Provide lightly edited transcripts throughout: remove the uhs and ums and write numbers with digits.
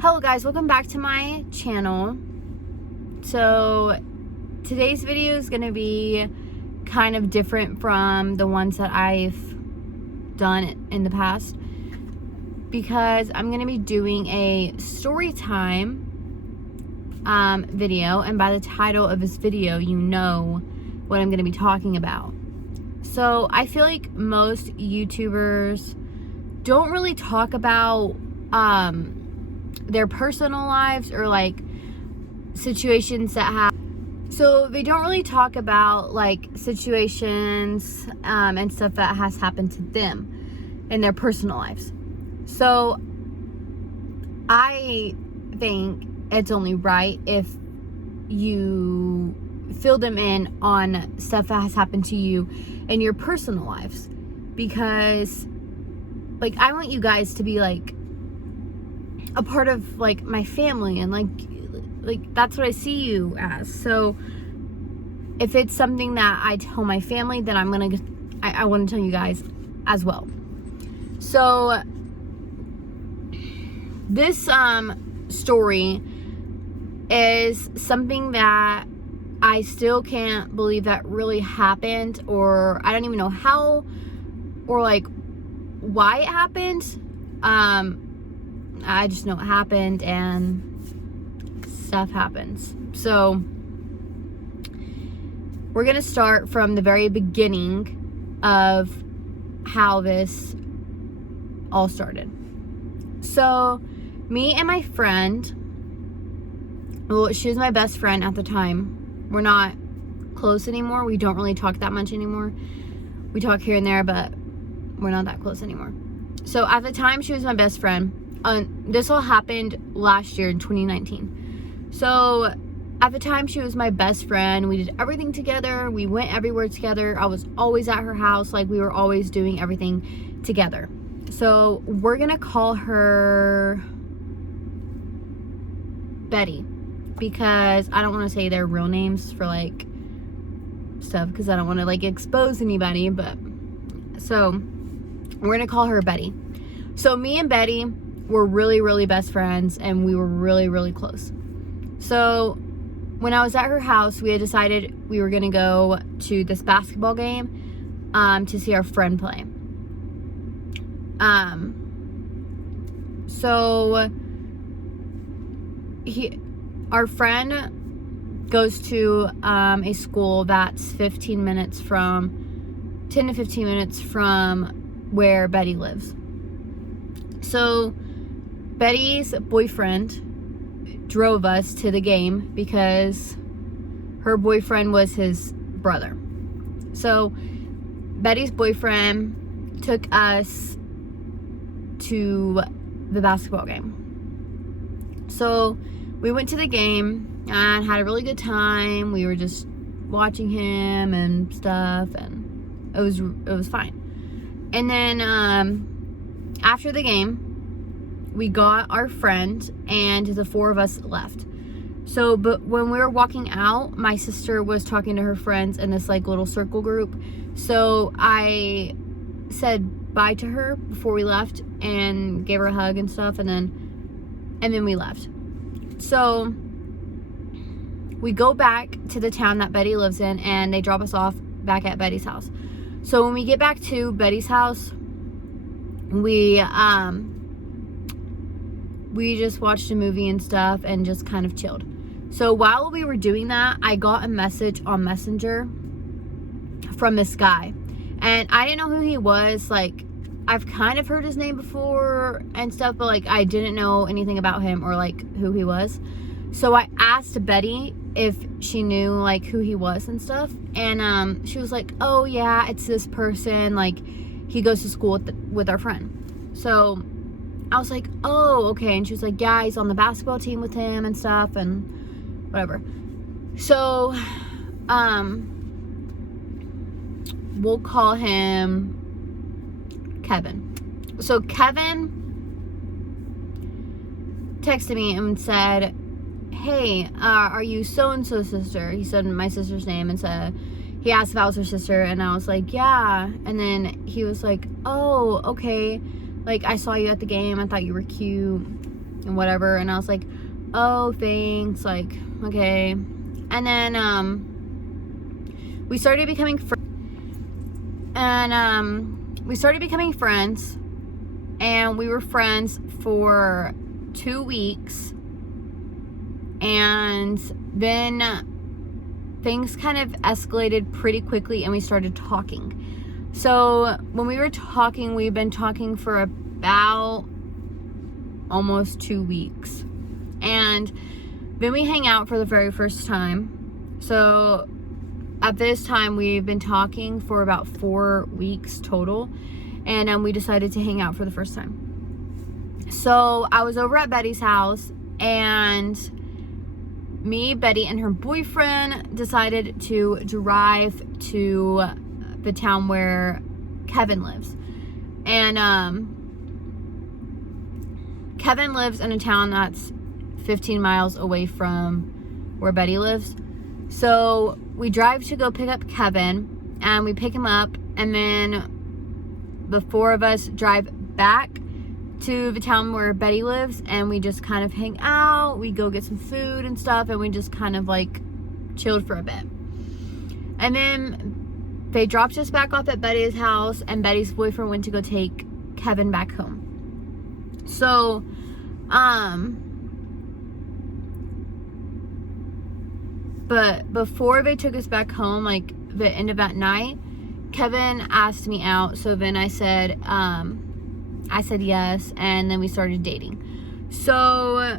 Hello guys, welcome back to my channel. So today's video is going to be kind of different from the ones that I've done in the past, because I'm going to be doing a story time video, and by the title of this video you know what I'm going to be talking about. So I feel like most YouTubers don't really talk about their personal lives or like situations that have, so they don't really talk about like situations and stuff that has happened to them in their personal lives. So I think it's only right if you fill them in on stuff that has happened to you in your personal lives, because like I want you guys to be like a part of like my family, and like that's what I see you as. So if it's something that I tell my family, then I want to tell you guys as well. So this story is something that I still can't believe that really happened, or I don't even know how or like why it happened. I just know it happened, and stuff happens. So we're gonna start from the very beginning of how this all started. So me and my friend, well, she was my best friend at the time. We're not close anymore. We don't really talk that much anymore. We talk here and there, but we're not that close anymore. So at the time, she was my best friend. This all happened last year in 2019. So at the time, she was my best friend. We did everything together. We went everywhere together. I was always at her house. Like, we were always doing everything together. So we're gonna call her Betty, because I don't want to say their real names for like stuff, because I don't want to like expose anybody. But so we're gonna call her Betty. So me and Betty were really best friends, and we were really close. So when I was at her house, we had decided we were gonna go to this basketball game to see our friend play. So our friend goes to a school that's 10 to 15 minutes from where Betty lives. So Betty's boyfriend drove us to the game because her boyfriend was his brother. So Betty's boyfriend took us to the basketball game. So we went to the game and had a really good time. We were just watching him and stuff, and it was fine. And then after the game, we got our friend, and the four of us left. So, but when we were walking out, my sister was talking to her friends in this like little circle group. So I said bye to her before we left and gave her a hug and stuff, and then we left. So we go back to the town that Betty lives in, and they drop us off back at Betty's house. So when we get back to Betty's house, we just watched a movie and stuff and just kind of chilled. So while we were doing that, I got a message on Messenger from this guy, and I didn't know who he was. Like, I've kind of heard his name before and stuff, but like I didn't know anything about him or like who he was. So I asked Betty if she knew like who he was and stuff, and she was like, oh yeah, it's this person, like he goes to school with our friend. So I was like, oh, okay. And she was like, yeah, he's on the basketball team with him and stuff and whatever. So we'll call him Kevin. So Kevin texted me and said, hey, are you so-and-so's sister? He said my sister's name, and said, he asked if I was her sister, and I was like, yeah. And then he was like, oh, okay. Like, I saw you at the game. I thought you were cute. and whatever. And I was like, oh, thanks, like, okay. And then we started becoming friends. And we started becoming friends, and we were friends for 2 weeks. And then things kind of escalated pretty quickly, and we started talking. So when we were talking, we've been talking for about almost 2 weeks. And then we hang out for the very first time. So at this time, we've been talking for about 4 weeks total. And we decided to hang out for the first time. So I was over at Betty's house, and me, Betty, and her boyfriend decided to drive to the town where Kevin lives. And Kevin lives in a town that's 15 miles away from where Betty lives. So we drive to go pick up Kevin, and we pick him up, and then the 4 of us drive back to the town where Betty lives, and we just kind of hang out. We go get some food and stuff, and we just kind of like chilled for a bit. And then they dropped us back off at Betty's house, and Betty's boyfriend went to go take Kevin back home. So but before they took us back home, like the end of that night, Kevin asked me out. So then I said yes, and then we started dating. So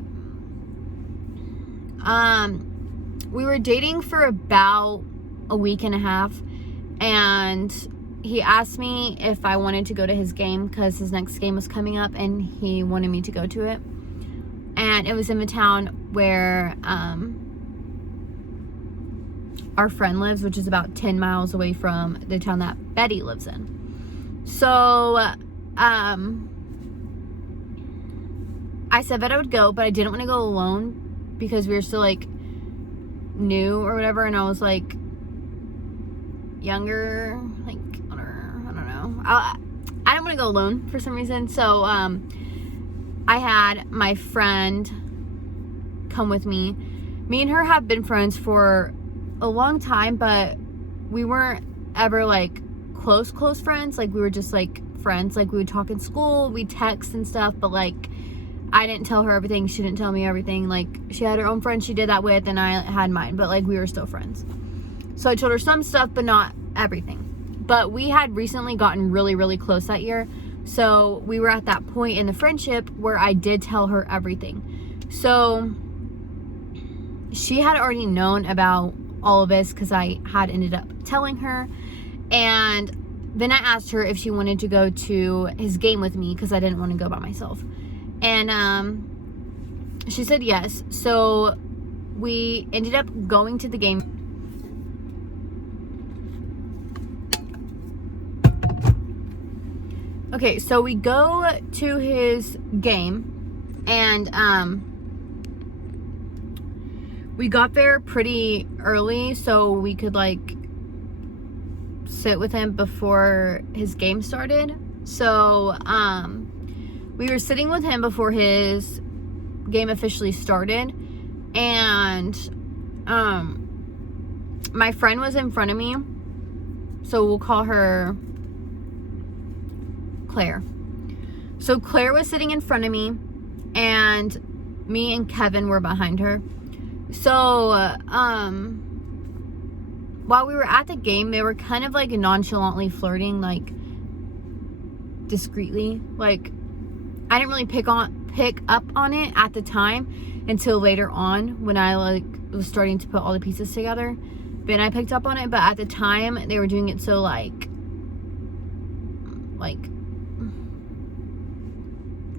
we were dating for about a week and a half, and he asked me if I wanted to go to his game because his next game was coming up, and he wanted me to go to it. And it was in the town where our friend lives, which is about 10 miles away from the town that Betty lives in. So I said that I would go, but I didn't want to go alone because we were still like new or whatever, and I was like younger, like I don't know. I didn't want to go alone for some reason. So I had my friend come with me. Me and her have been friends for a long time, but we weren't ever like close friends. Like we were just like friends. Like we would talk in school, we text and stuff, but like I didn't tell her everything, she didn't tell me everything. Like she had her own friends she did that with, and I had mine, but like we were still friends. So I told her some stuff, but not everything. But we had recently gotten really close that year, so we were at that point in the friendship where I did tell her everything. So she had already known about all of this because I had ended up telling her. And then I asked her if she wanted to go to his game with me because I didn't want to go by myself. And she said yes. So we ended up going to the game. Okay, so we go to his game, and we got there pretty early so we could like sit with him before his game started. So we were sitting with him before his game officially started, and my friend was in front of me, so we'll call her Claire. So Claire was sitting in front of me, and me and Kevin were behind her. So while we were at the game, they were kind of like nonchalantly flirting, like discreetly. Like I didn't really pick up on it at the time until later on when I like was starting to put all the pieces together. Then I picked up on it, but at the time they were doing it so like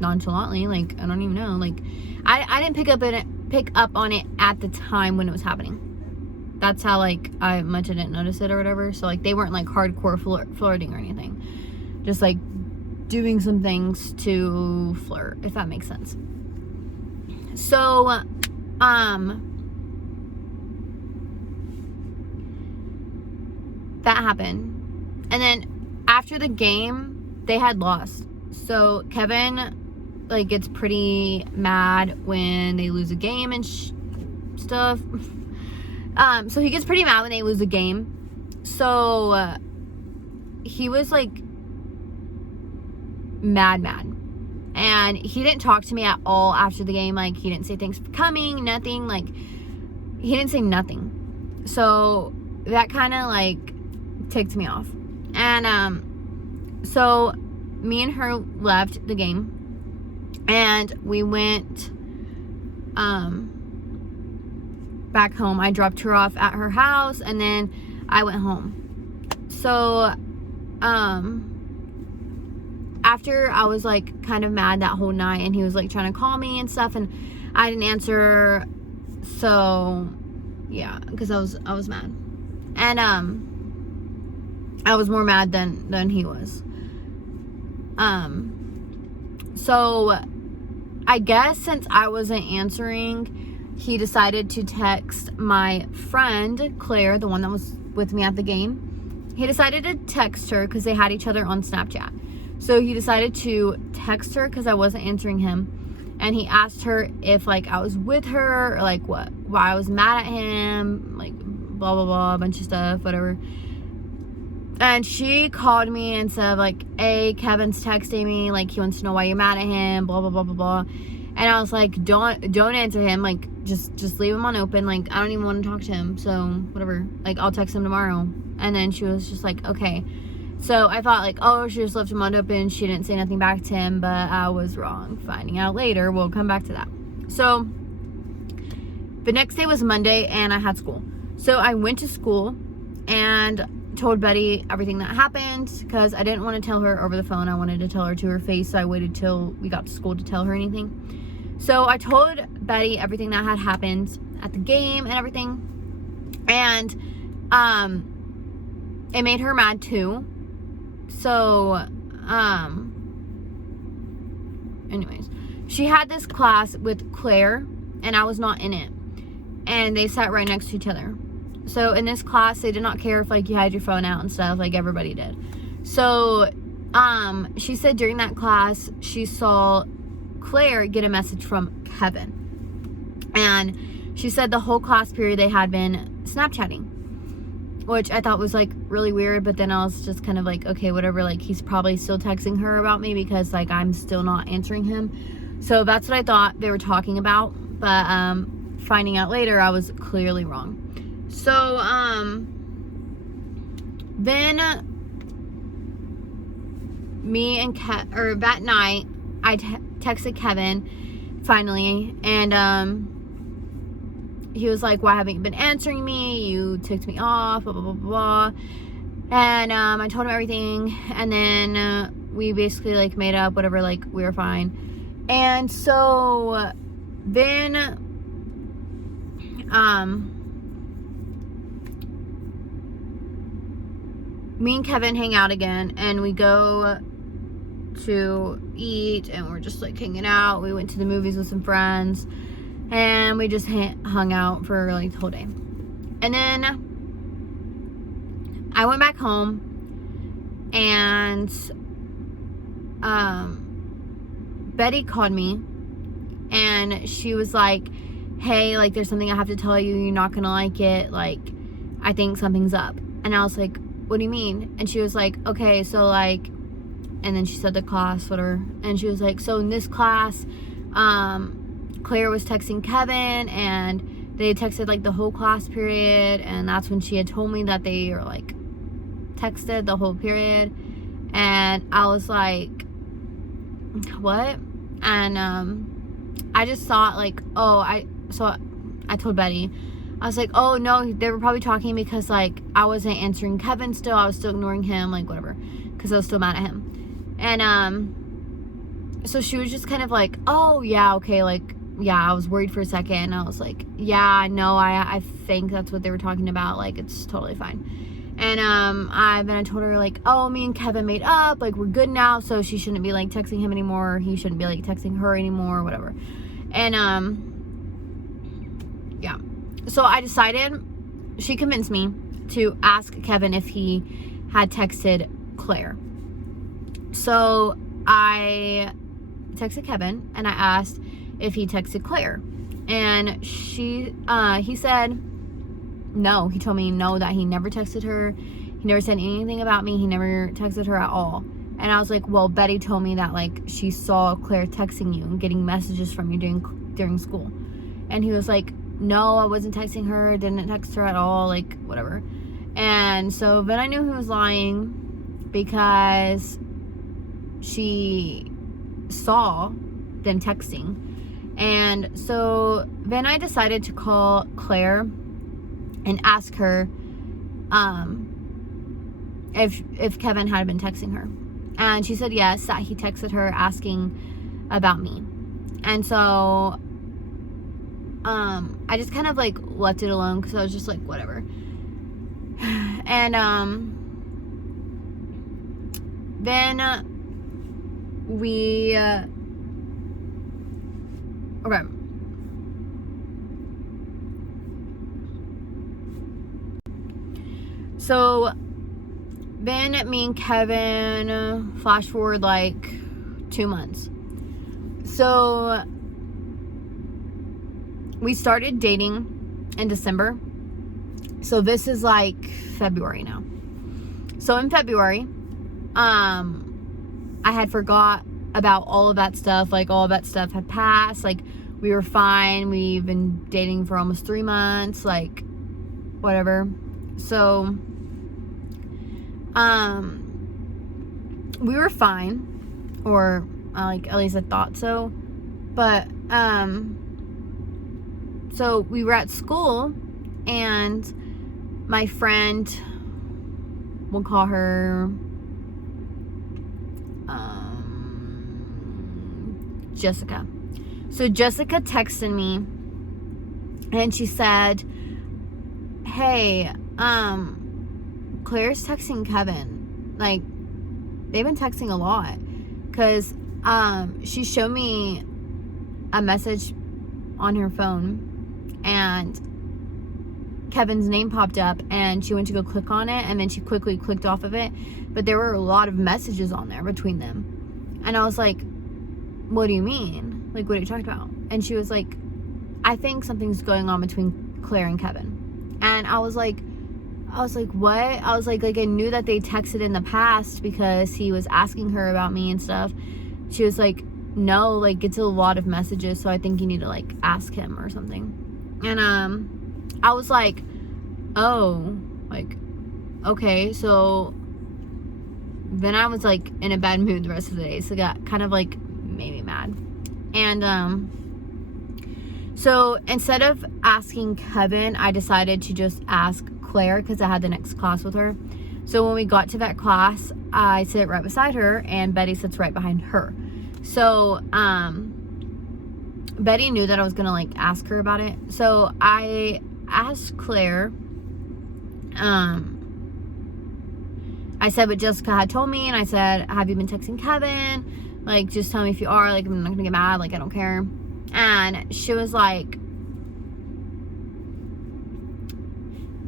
nonchalantly, like I don't even know, like I didn't pick up on it at the time when it was happening. That's how like I didn't notice it or whatever. So like they weren't like hardcore flirting or anything, just like doing some things to flirt, if that makes sense. So that happened, and then after the game they had lost. So Kevin like gets pretty mad when they lose a game and stuff. So he gets pretty mad when they lose a game. So he was like mad. And he didn't talk to me at all after the game. Like, he didn't say thanks for coming, nothing. Like, he didn't say nothing. So that kind of like ticked me off. And so me and her left the game, and we went back home. I dropped her off at her house, and then I went home. So after I was like kind of mad that whole night, and he was like trying to call me and stuff, and I didn't answer. So yeah, because I was mad. And I was more mad than he was. So I guess since I wasn't answering, he decided to text my friend Claire, the one that was with me at the game. He decided to text her because they had each other on Snapchat. So he decided to text her because I wasn't answering him, and he asked her if like I was with her, or like why I was mad at him, like blah blah blah, a bunch of stuff, whatever. And she called me and said like, hey, Kevin's texting me, like he wants to know why you're mad at him, blah blah blah blah blah. And I was like, don't answer him, like just leave him on open, like I don't even want to talk to him, so whatever, like I'll text him tomorrow. And then she was just like, okay. So I thought like, oh, she just left him on open, she didn't say nothing back to him, but I was wrong. Finding out later, we'll come back to that. So the next day was Monday, and I had school. So I went to school and told Betty everything that happened, because I didn't want to tell her over the phone. I wanted to tell her to her face, so I waited till we got to school to tell her anything. So I told Betty everything that had happened at the game and everything, and it made her mad too. So anyways, she had this class with Claire, and I was not in it, and they sat right next to each other. So in this class, they did not care if like you had your phone out and stuff, like everybody did. So she said during that class she saw Claire get a message from Kevin, and she said the whole class period they had been Snapchatting, which I thought was like really weird. But then I was just kind of like, okay, whatever, like he's probably still texting her about me because like I'm still not answering him. So that's what I thought they were talking about, but finding out later I was clearly wrong. So then me and that night I texted Kevin finally, and he was like, why haven't you been answering me? You ticked me off, blah blah blah blah. And I told him everything, and then we basically like made up, whatever, like we were fine. And so then me and Kevin hang out again, and we go to eat, and we're just like hanging out. We went to the movies with some friends, and we just hung out for like the whole day. And then I went back home, and Betty called me, and she was like, hey, like there's something I have to tell you, you're not gonna like it, like I think something's up. And I was like, what do you mean? And she was like, okay, so like, and then she said the class, whatever, and she was like, so in this class Claire was texting Kevin, and they texted like the whole class period, and that's when she had told me that they were like texted the whole period. And I was like, what? And I just thought like, so I told Betty, I was like, oh no, they were probably talking because like I wasn't answering Kevin still, I was still ignoring him, like whatever, because I was still mad at him. And so she was just kind of like, oh yeah, okay, like yeah, I was worried for a second, and I was like, yeah, no, I think that's what they were talking about, like it's totally fine. And then I told her like, oh, me and Kevin made up, like we're good now, so she shouldn't be like texting him anymore, he shouldn't be like texting her anymore, whatever. And yeah, so I decided, she convinced me to ask Kevin if he had texted Claire. So I texted Kevin, and I asked if he texted Claire. And he said no. He told me no, that he never texted her. He never said anything about me. He never texted her at all. And I was like, well, Betty told me that, like, she saw Claire texting you and getting messages from you during school. And he was like, no, I wasn't texting her, didn't text her at all, like, whatever. And so then I knew he was lying, because she saw them texting. And so then I decided to call Claire and ask her if Kevin had been texting her. And she said yes, that he texted her asking about me. And so I just kind of, like, left it alone, because I was just like, whatever. And then we okay. So then me and Kevin flash forward like 2 months. So we started dating in December. So this is like February now. So in February, I had forgot about all of that stuff. Like, all of that stuff had passed. Like, we were fine. We've been dating for almost 3 months. Like, whatever. So we were fine, or like, at least I thought so. But so we were at school, and my friend, we'll call her Jessica. So Jessica texted me, and she said, hey, Claire's texting Kevin. Like, they've been texting a lot. Because she showed me a message on her phone, and Kevin's name popped up, and she went to go click on it, and then she quickly clicked off of it. But there were a lot of messages on there between them. And I was like, what do you mean? Like, what are you talking about? And she was like, I think something's going on between Claire and Kevin. And I was like, what? I was like, I knew that they texted in the past because he was asking her about me and stuff. She was like, no, like, it's a lot of messages, so I think you need to, like, ask him or something. And I was like, oh, like, okay. So then I was like in a bad mood the rest of the day, so I got kind of like made me mad. And so instead of asking Kevin, I decided to just ask Claire, because I had the next class with her. So when we got to that class, I sit right beside her, and Betty sits right behind her. So Betty knew that I was gonna, like, ask her about it. So I asked Claire, I said what Jessica had told me, and I said, have you been texting Kevin? Like, just tell me if you are. Like, I'm not gonna get mad. Like, I don't care. And she was like,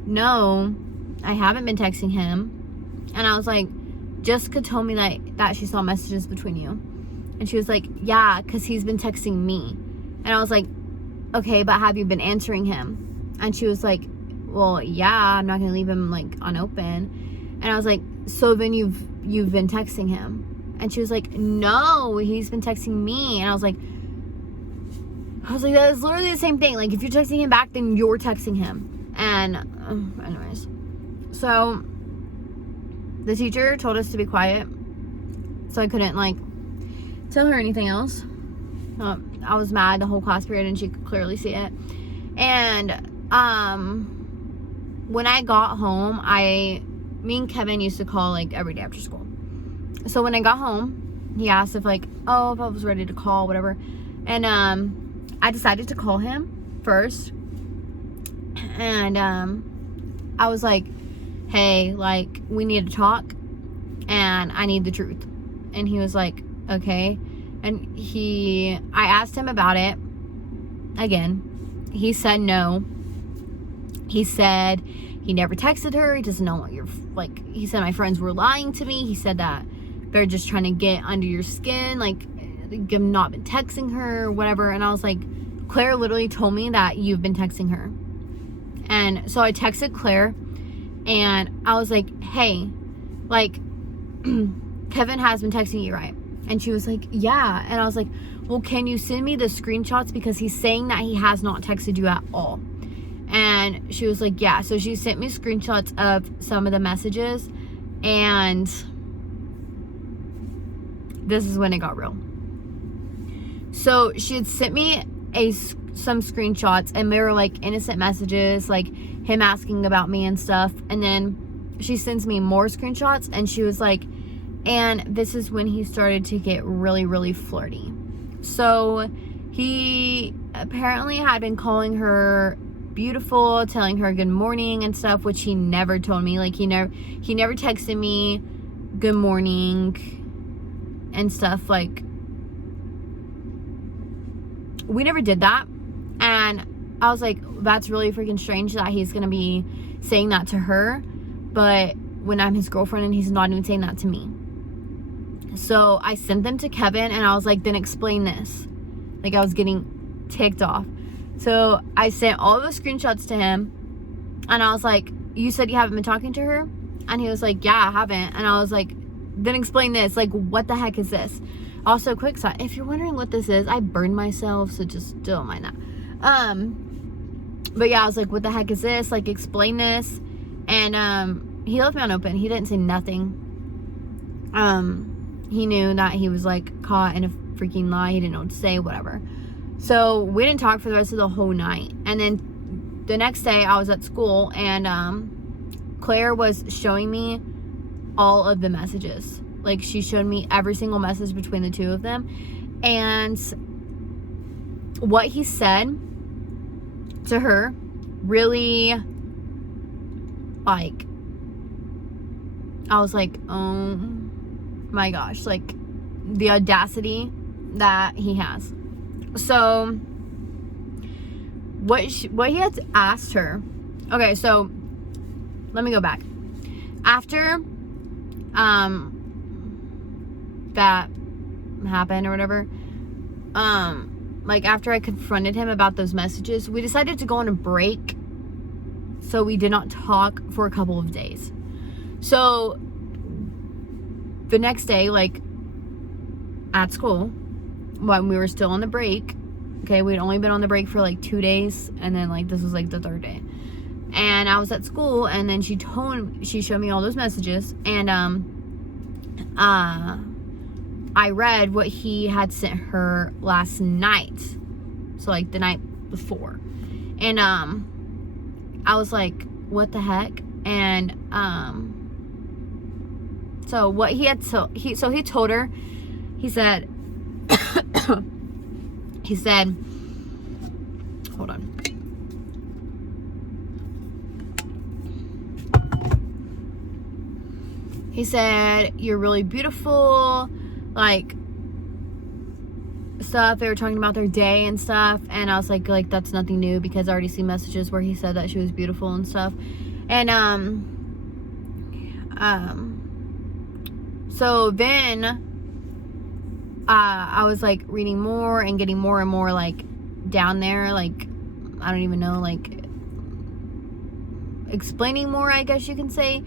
no, I haven't been texting him. And I was like, Jessica told me that she saw messages between you. And she was like, yeah, because he's been texting me. And I was like, okay, but have you been answering him? And she was like, well, yeah, I'm not gonna leave him, like, unopened. And I was like, so then you've been texting him? And she was like, no, he's been texting me. And I was like, that is literally the same thing. Like, if you're texting him back, then you're texting him. And anyways, so the teacher told us to be quiet, so I couldn't, like, tell her anything else. I was mad the whole class period, and she could clearly see it. And when I got home, me and Kevin used to call, like, every day after school. So when I got home, he asked if, like, if I was ready to call, whatever. And I decided to call him first. And I was like, hey, like, we need to talk, and I need the truth. And he was like, okay. And I asked him about it again. He said no. He said he never texted her. He doesn't know what you're, like, he said my friends were lying to me. He said that they're just trying to get under your skin. Like, not been texting her or whatever. And I was like, Claire literally told me that you've been texting her. And so I texted Claire and I was like, hey, like, Kevin has been texting you, right? And she was like, yeah. And I was like, well, can you send me the screenshots, because he's saying that he has not texted you at all. And she was like, yeah. So she sent me screenshots of some of the messages, and this is when it got real. So she had sent me some screenshots, and they were like innocent messages, like him asking about me and stuff. And then she sends me more screenshots, and she was like, and this is when he started to get really, really flirty. So he apparently had been calling her beautiful, telling her good morning and stuff, which he never told me. Like, he never texted me good morning and stuff. Like, we never did that. And I was like, that's really freaking strange that he's gonna be saying that to her, but when I'm his girlfriend and he's not even saying that to me. So I sent them to Kevin, and I was like, then explain this. Like, I was getting ticked off. So I sent all of the screenshots to him, and I was like, you said you haven't been talking to her? And he was like, yeah, I haven't. And I was like, then explain this. Like, what the heck is this? Also, quick side, if you're wondering what this is, I burned myself, so just don't mind that. But yeah, I was like, what the heck is this? Like, explain this. And he left me on open. He didn't say nothing. He knew that he was like caught in a freaking lie. He didn't know what to say, whatever. So we didn't talk for the rest of the whole night. And then the next day I was at school, and Claire was showing me all of the messages. Like, she showed me every single message between the two of them. And what he said to her really, like, I was like, oh my gosh, like, the audacity that he has. So what he had asked her, okay, so let me go back. After that happened or whatever, like, after I confronted him about those messages, we decided to go on a break, so we did not talk for a couple of days. So the next day, like, at school, when we were still on the break, okay, we'd only been on the break for like 2 days, and then like this was like the third day, and I was at school, and then she showed me all those messages, and I read what he had sent her last night, so like the night before, and I was like, what the heck? And so what he had, he told her, he said he said, hold on, he said, you're really beautiful, like, stuff. They were talking about their day and stuff, and I was like that's nothing new, because I already see messages where he said that she was beautiful and stuff. And so then I was like reading more and getting more and more like down there, like, I don't even know, like, explaining more, I guess you can say.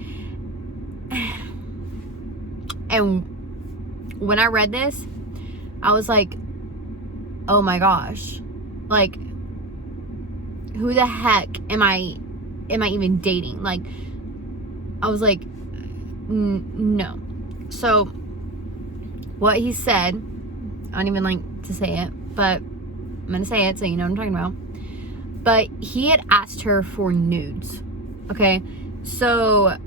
And when I read this, I was like, oh my gosh, like, who the heck am I even dating? Like, I was like, no. So what he said, I don't even like to say it, but I'm gonna say it so you know what I'm talking about. But he had asked her for nudes. Okay, so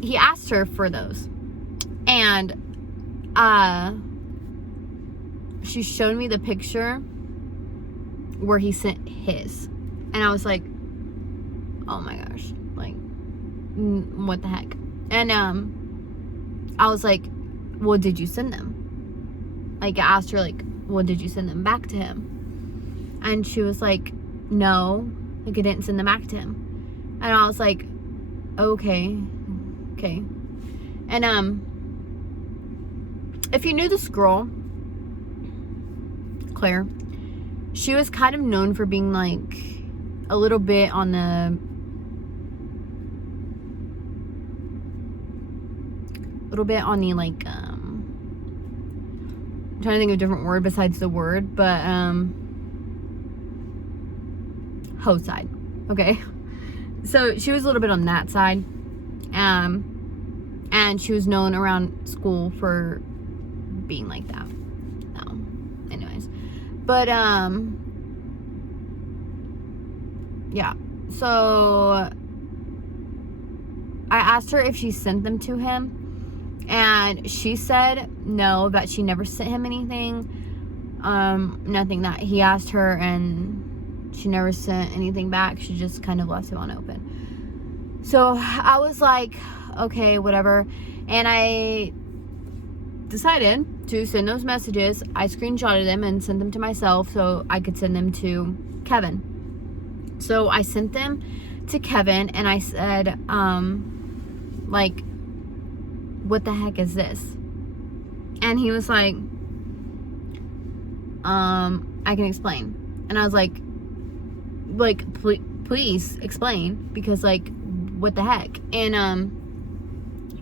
he asked her for those, and she showed me the picture where he sent his, and I was like, oh my gosh, like, what the heck? And I was like, well, did you send them? Like, I asked her, like, well, did you send them back to him? And she was like, no, like, I didn't send them back to him. And I was like, okay. And if you knew this girl, Claire. She was kind of known for being like a little bit on the like I'm trying to think of a different word besides the word, but hoe side. Okay. So she was a little bit on that side. And she was known around school for being like that. No. Anyways. But yeah. So I asked her if she sent them to him. And she said no, that she never sent him anything. Nothing. That he asked her and she never sent anything back. She just kind of left him unopened. So I was like, okay, whatever. And I decided to send those messages. I screenshotted them and sent them to myself so I could send them to Kevin. So I sent them to Kevin and I said, like, what the heck is this? And he was like, I can explain. And I was like, please explain, because like, what the heck? And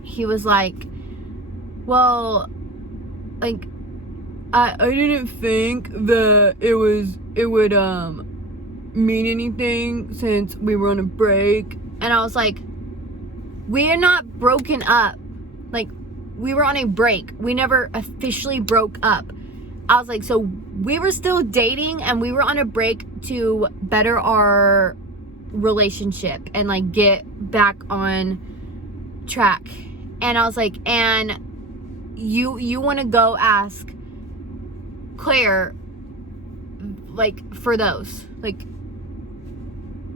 he was like, well, like, I didn't think that it would mean anything since we were on a break. And I was like, we are not broken up. Like, we were on a break. We never officially broke up. I was like, so we were still dating and we were on a break to better our relationship and like get back on track. And I was like, and you want to go ask Claire like for those? Like,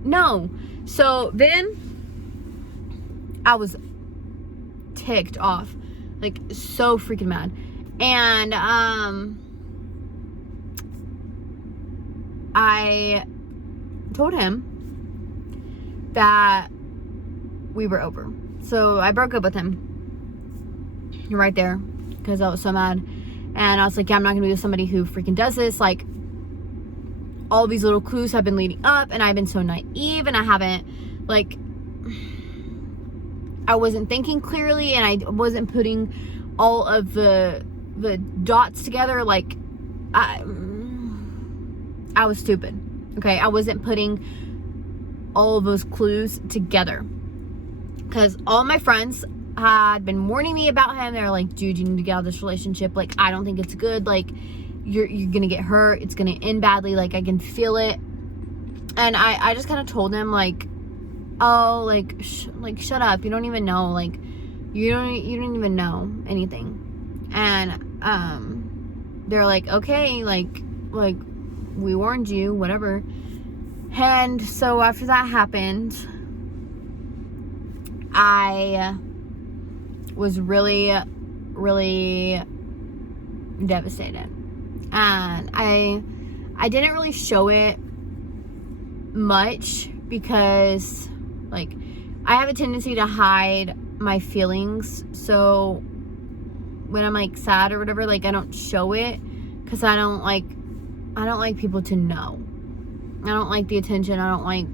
no. So then I was ticked off, like so freaking mad. And I told him that we were over. So I broke up with him right there because I was so mad. And I was like, yeah, I'm not gonna be with somebody who freaking does this. Like, all these little clues have been leading up and I've been so naive and I haven't, like, I wasn't thinking clearly and I wasn't putting all of the dots together. Like, I was stupid. Okay, I wasn't putting all of those clues together because all my friends had been warning me about him. They're like, dude, you need to get out of this relationship. Like, I don't think it's good. Like, you're gonna get hurt. It's gonna end badly. Like, I can feel it. And I just kind of told him, like, oh, like shut up. You don't even know. Like, you don't even know anything. And they're like, okay, like we warned you, whatever. And so after that happened, I was really, really devastated. And I didn't really show it much because, like, I have a tendency to hide my feelings. So when I'm like sad or whatever, like, I don't show it because I don't like people to know. I don't like the attention. I don't like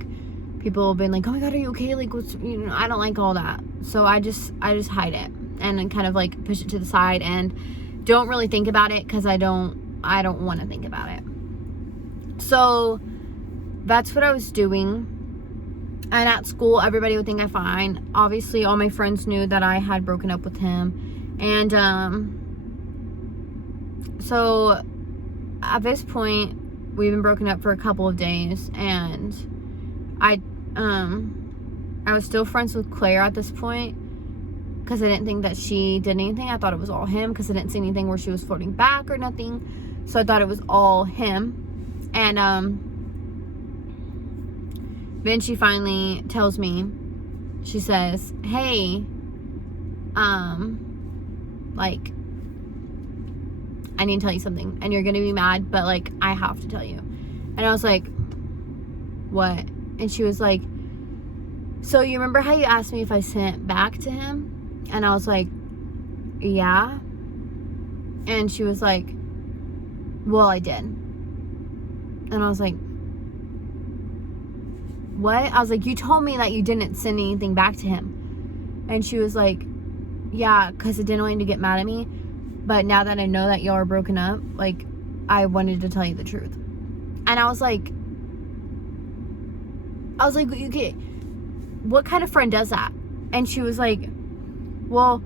people being like, oh my God, are you okay? Like, what's, you know, I don't like all that. So I just hide it and then kind of like push it to the side and don't really think about it because I don't want to think about it. So that's what I was doing. And at school, everybody would think I'm fine. Obviously, all my friends knew that I had broken up with him. And so at this point, we've been broken up for a couple of days. And I was still friends with Claire at this point because I didn't think that she did anything. I thought it was all him because I didn't see anything where she was flirting back or nothing. So I thought it was all him. And then she finally tells me, she says, hey, like, I need to tell you something and you're gonna be mad, but like, I have to tell you. And I was like, what? And she was like, so you remember how you asked me if I sent back to him? And I was like, yeah. And she was like, well, I did. And I was like, what? I was like, you told me that you didn't send anything back to him. And she was like, yeah, because I didn't want you to get mad at me. But now that I know that y'all are broken up, like, I wanted to tell you the truth. And I was like, okay, what kind of friend does that? And she was like, well,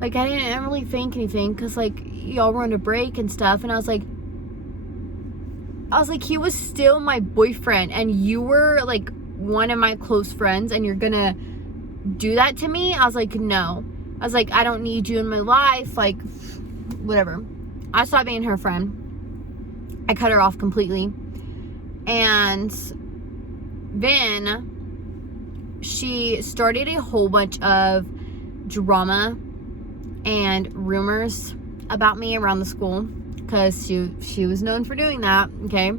like, I didn't really think anything because, like, y'all were on a break and stuff. And I was like, he was still my boyfriend, and you were, like, one of my close friends, and you're gonna do that to me? I was like, no. I was like, I don't need you in my life. Like, whatever. I stopped being her friend. I cut her off completely. And then she started a whole bunch of drama and rumors about me around the school, because she was known for doing that. Okay,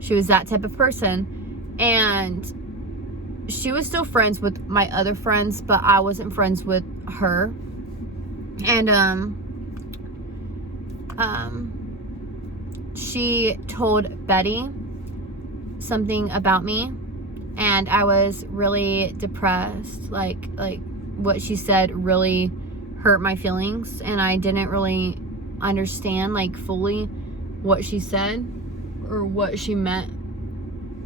she was that type of person. And she was still friends with my other friends, but I wasn't friends with her. And she told Betty something about me, and I was really depressed. Like what she said really hurt my feelings, and I didn't really understand, like, fully what she said or what she meant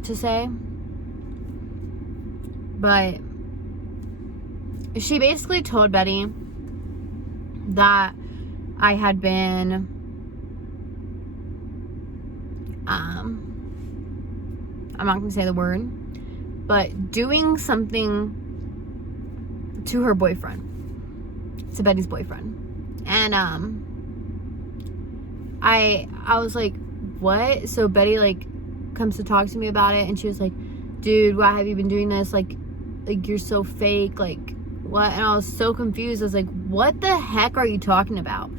to say. But she basically told Betty that I had been I'm not gonna say the word, but doing something to her boyfriend, to Betty's boyfriend. And I was like, what? So Betty, like, comes to talk to me about it, and she was like, dude, why have you been doing this? Like you're so fake, like, what? And I was so confused. I was like, what the heck are you talking about?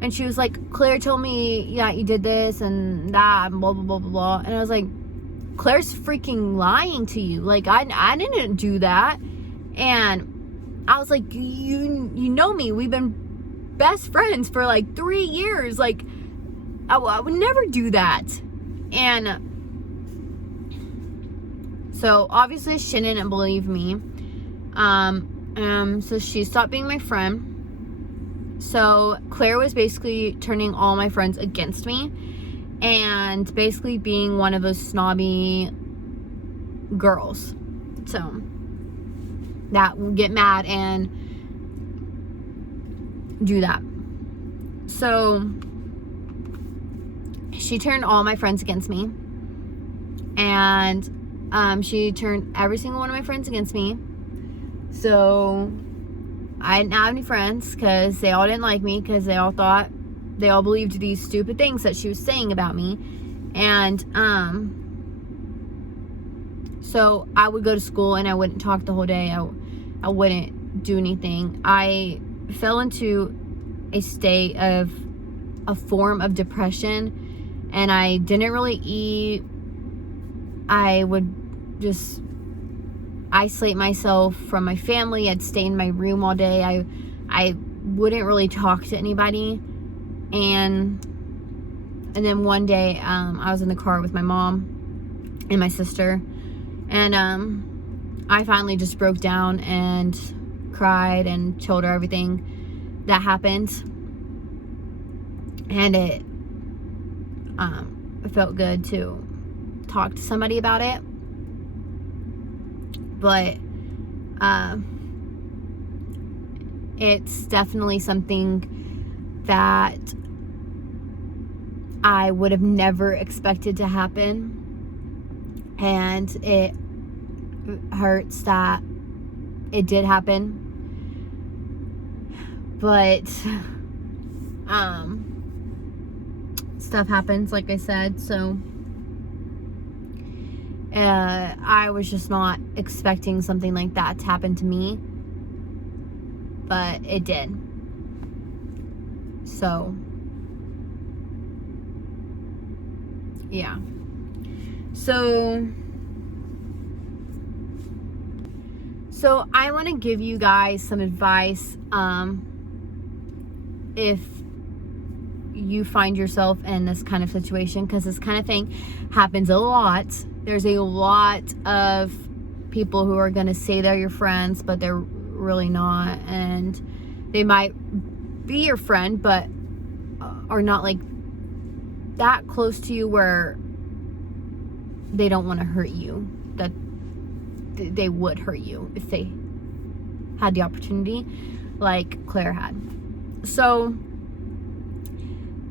And she was like, Claire told me, yeah, you did this and that, and blah, blah, blah, blah, blah. And I was like, Claire's freaking lying to you. Like, I didn't do that. And I was like, you know me. We've been best friends for, like, 3 years. Like, I would never do that. And so, obviously, she didn't believe me. So she stopped being my friend. So Claire was basically turning all my friends against me, and basically being one of those snobby girls, so that will get mad and do that. So she turned all my friends against me, and she turned every single one of my friends against me. So I didn't have any friends, because they all didn't like me, because they all believed these stupid things that she was saying about me. And so I would go to school and I wouldn't talk the whole day. I wouldn't do anything. I fell into a state of a form of depression, and I didn't really eat. I would just isolate myself from my family. I'd stay in my room all day. I wouldn't really talk to anybody. And then one day, I was in the car with my mom and my sister, and I finally just broke down and cried and told her everything that happened. And it felt good to talk to somebody about it. But it's definitely something that I would have never expected to happen, and it hurts that it did happen. But stuff happens, like I said. So I was just not expecting something like that to happen to me, but it did. So yeah. So I want to give you guys some advice. If you find yourself in this kind of situation, because this kind of thing happens a lot. There's a lot of people who are going to say they're your friends, but they're really not. And they might be your friend, but are not like that close to you where they don't want to hurt you, that they would hurt you if they had the opportunity, like Claire had. So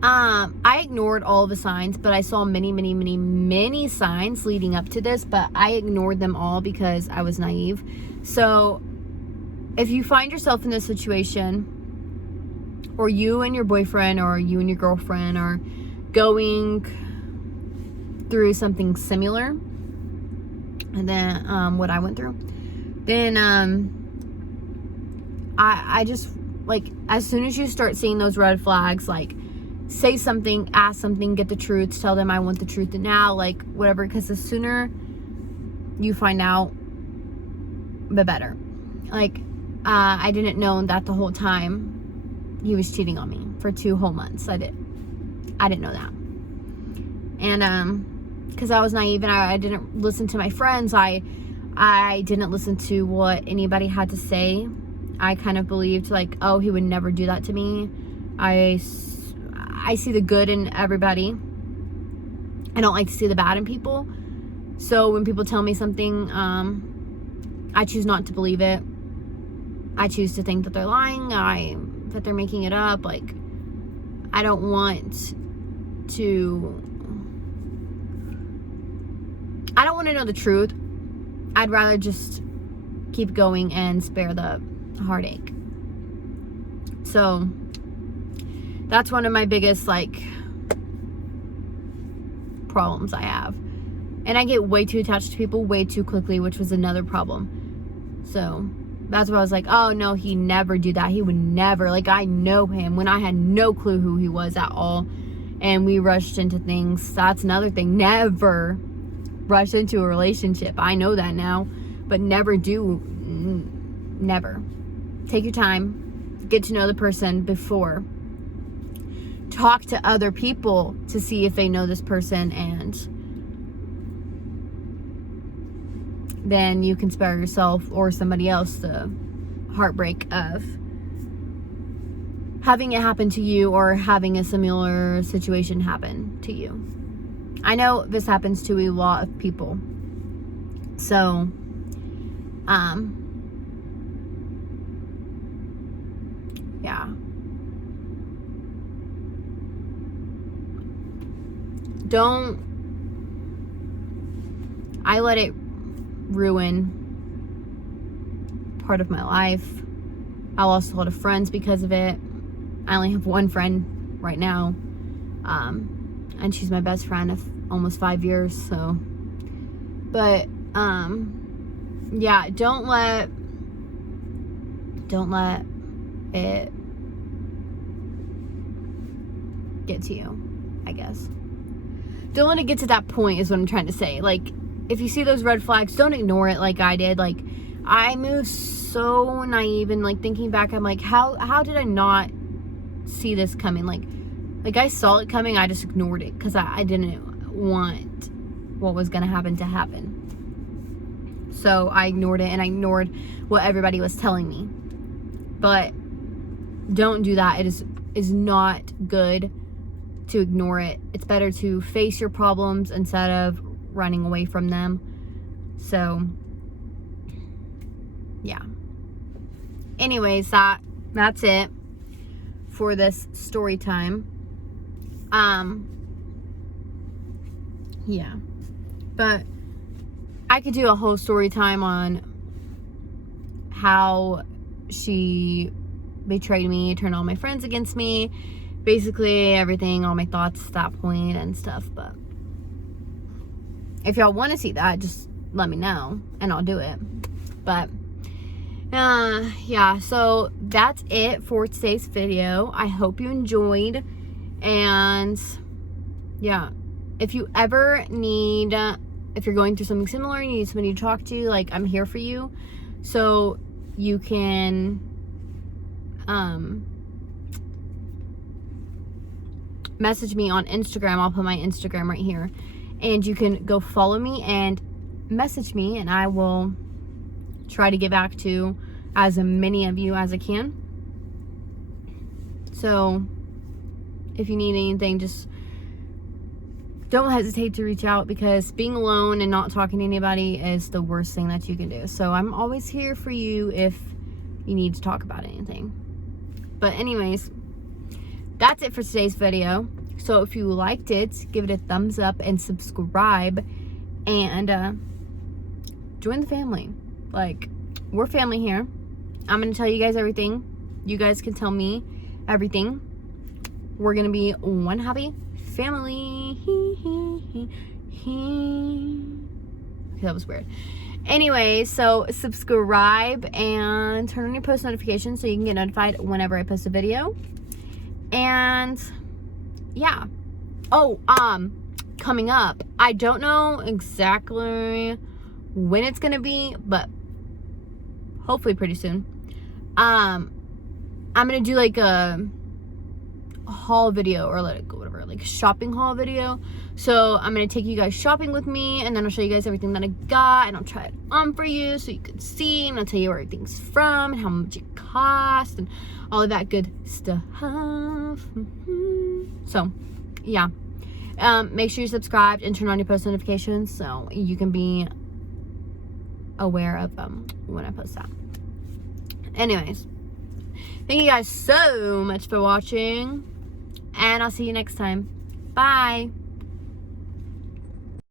I ignored all the signs, but I saw many signs leading up to this, but I ignored them all because I was naive. So if you find yourself in this situation, or you and your boyfriend or you and your girlfriend are going through something similar, and then what I went through, then I just, like, as soon as you start seeing those red flags, like, say something, ask something, get the truth, tell them I want the truth now, like, whatever, because the sooner you find out, the better. Like, I didn't know that the whole time he was cheating on me for 2 whole months. I didn't know that. And because I was naive and I didn't listen to my friends, I didn't listen to what anybody had to say. I kind of believed, like, oh, he would never do that to me. I see the good in everybody. I don't like to see the bad in people. So when people tell me something, I choose not to believe it. I choose to think that they're lying, that they're making it up. Like, I don't want to know the truth. I'd rather just keep going and spare the heartache. So that's one of my biggest, like, problems I have. And I get way too attached to people way too quickly, which was another problem. So that's why I was like, oh no, he never do that. He would never. Like, I know him when I had no clue who he was at all. And we rushed into things. That's another thing. Never rush into a relationship. I know that now. But never do. Never. Take your time. Get to know the person before. Talk to other people to see if they know this person, and then you can spare yourself or somebody else the heartbreak of having it happen to you or having a similar situation happen to you. I know this happens to a lot of people. So, yeah. I let it ruin part of my life. I lost a lot of friends because of it. I only have one friend right now. And she's my best friend of almost 5 years, so. But, yeah, don't let it get to you, I guess. Don't let it get to that point is what I'm trying to say. Like, if you see those red flags, don't ignore it like I did. Like, I moved so naive, and, like, thinking back, I'm like, how did I not see this coming? Like I saw it coming, I just ignored it because I didn't want what was going to happen. So I ignored it, and I ignored what everybody was telling me. But don't do that. It is not good to ignore it. It's better to face your problems instead of running away from them. So yeah. Anyways, that's it for this story time. Yeah. But I could do a whole story time on how she betrayed me, turned all my friends against me, basically everything, all my thoughts at that point and stuff. But if y'all want to see that, just let me know and I'll do it. But yeah, so that's it for today's video. I hope you enjoyed. And yeah, if you ever need, if you're going through something similar, you need somebody to talk to, like, I'm here for you. So you can message me on Instagram. I'll put my Instagram right here. And you can go follow me and message me, and I will try to get back to as many of you as I can. So if you need anything, just don't hesitate to reach out, because being alone and not talking to anybody is the worst thing that you can do. So I'm always here for you if you need to talk about anything. But anyways, that's it for today's video. So if you liked it, give it a thumbs up and subscribe, and join the family. Like, we're family here. I'm gonna tell you guys everything. You guys can tell me everything. We're gonna be one happy family. Okay, that was weird. Anyway, so subscribe and turn on your post notifications so you can get notified whenever I post a video. And yeah. Oh, coming up, I don't know exactly when it's gonna be, but hopefully pretty soon. I'm gonna do like a haul video, or like whatever, like shopping haul video. So I'm gonna take you guys shopping with me, and then I'll show you guys everything that I got, and I'll try it on for you so you can see, and I'll tell you where everything's from and how much it costs and all of that good stuff. So yeah, make sure you're subscribed and turn on your post notifications so you can be aware of when I post that. Anyways, thank you guys so much for watching, and I'll see you next time. Bye.